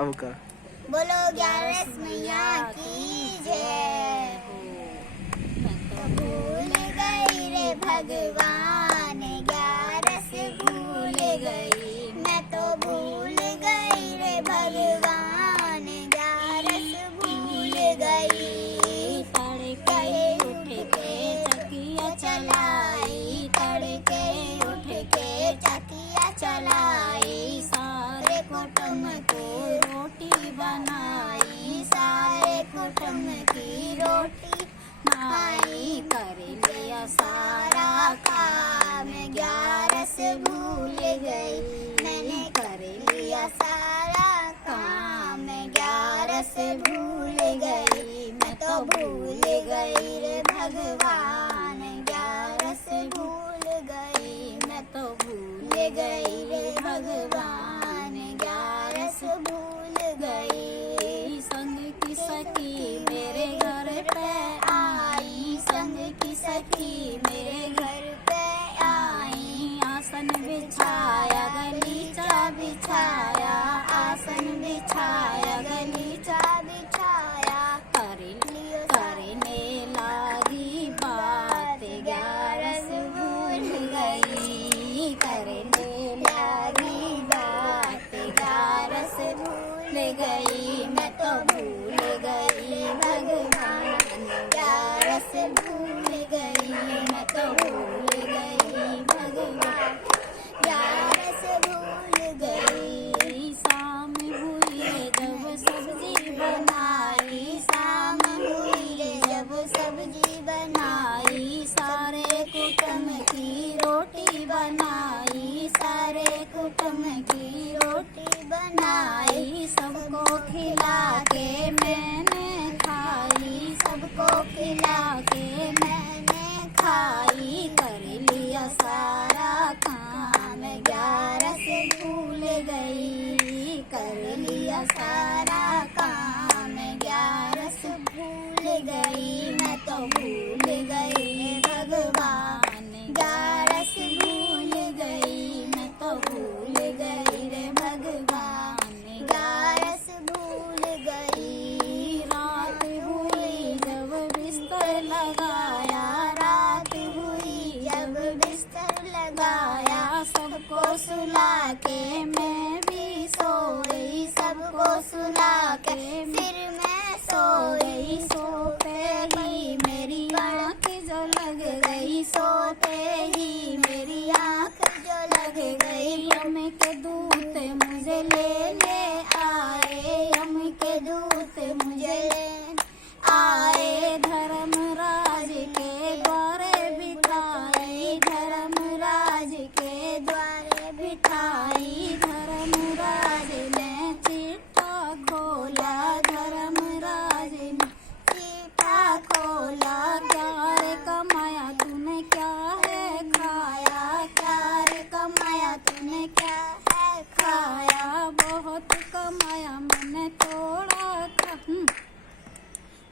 अब का बोलो 11 मैया की जय। मैं तो भूल गई रे भगवान, 11 भूल गई। मैं तो भूल गई रे भगवान, 11 भूल गई। तड़के उठ के चकिया चलाई, तड़के उठ के चकिया चलाई। सारे कुटुंब को रोटी बनाई, सारे कुटुंब की रोटी बनाई। कर लिया सारा काम, 11 भूल गई। मैंने कर लिया सारा काम, 11 भूल गई। मैं तो भूल गई रे भगवान, 11 भूल गई। मैं तो भूल गई रे भगवान, 11 भूल गई। संग की सखी मेरे घर पे आई, संग की सखी मेरे घर पे आई। आसन बिछाया गलीचा बिछाया, आसन बिछाया गलीचा बिछाया। करने लागी बात, 11 भूल गई। करने लागी बात, 11 भूल गई। मैं तो भूल गई भगवान, 11 भूल गई। मैं तो भूल गई भगवान, 11 भूल गई। शाम हुई जब सब्जी बनाई, शाम हुई जब सब्जी बनाई। सारे कुटुंब की रोटी बनाई, सारे कुटुंब की रोटी बनाई। सबको खिला के मैंने खाई, सबको खिला के मैंने खाई। कर लिया सारा काम, 11 भूल गई। कर लिया सारा काम, 11 भूल गई। मैं तो भूल गई भगवान, 11 भूल गई। मैं तो भूल गई रे भगवान, 11 भूल गई। रात हुई जब बिस्तर लगाया, रात हुई जब बिस्तर लगाया। सबको सुला के मैं भी सो गई, सबको सुला के फिर मैं सो गई। सोते ही मेरी आँख जो लग गई, सोते ही मेरी आँख जो लग गई। यम के दूत मुझे लेने आए, यम के दूत मुझे लेने आए। धर्मराज के द्वारे बिठाई, धर्मराज के द्वारे बिठाई। धर्मराज ने चिट्ठा खोला, धर्मराज ने चिट्ठा खोला। क्या रे कमाया तूने, क्या है खाया, क्या रे कमाया तूने, क्या है खाया। बहुत कमाया मैंने थोड़ा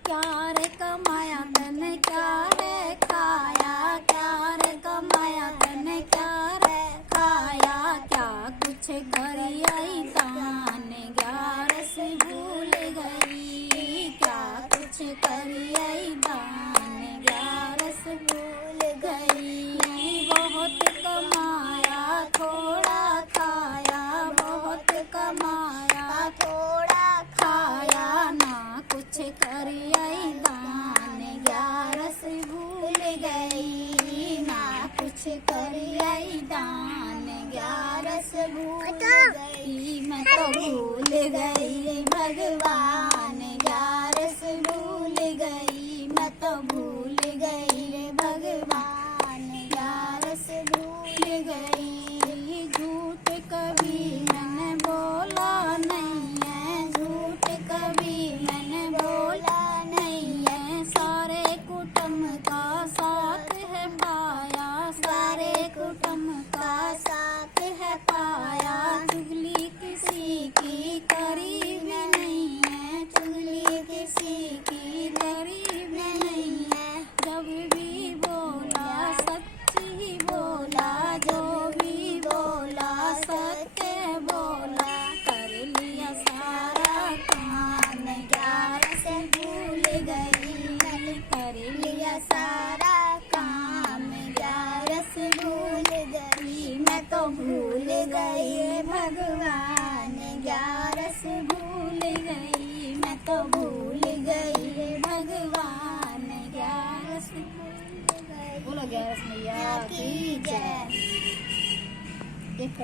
क्या रे कमाया तने, क्या रे खाया, क्या रे कमाया तने, क्या रे खाया। क्या कुछ कर आई दान, 11 भूल गई। क्या कुछ कर आई दान, 11 भूल गई। बहुत कमाया थोड़ा खाया, बहुत कमाया थोड़ा खाया। ना कुछ कर आई दान, 11 भूल गई। ना कुछ कर आई दान, 11 भूल गई। मैं तो भूल गई भगवान, 11 भूल गई। मैं तो भूल गई रे भगवान, 11 भूल गई। झूठ कभी मैंने बोला नहीं है, झूठ कभी मैंने बोला नहीं है। सारे कुटुंब का साथ है पाया, सारे कुटुंब का साथ है पाया। चुगली किसी की करी भी नहीं है, चुगली किसी की करी भी नहीं है। जब भी बोला सच ही बोला, जो भी बोला सत्य बोला। कर लिया सारा भगवान ग्यारस भूल गई, मैं तो भूल गई भगवान ग्यारस भूल गई। बोलो ग्यारस मैया की जय। एक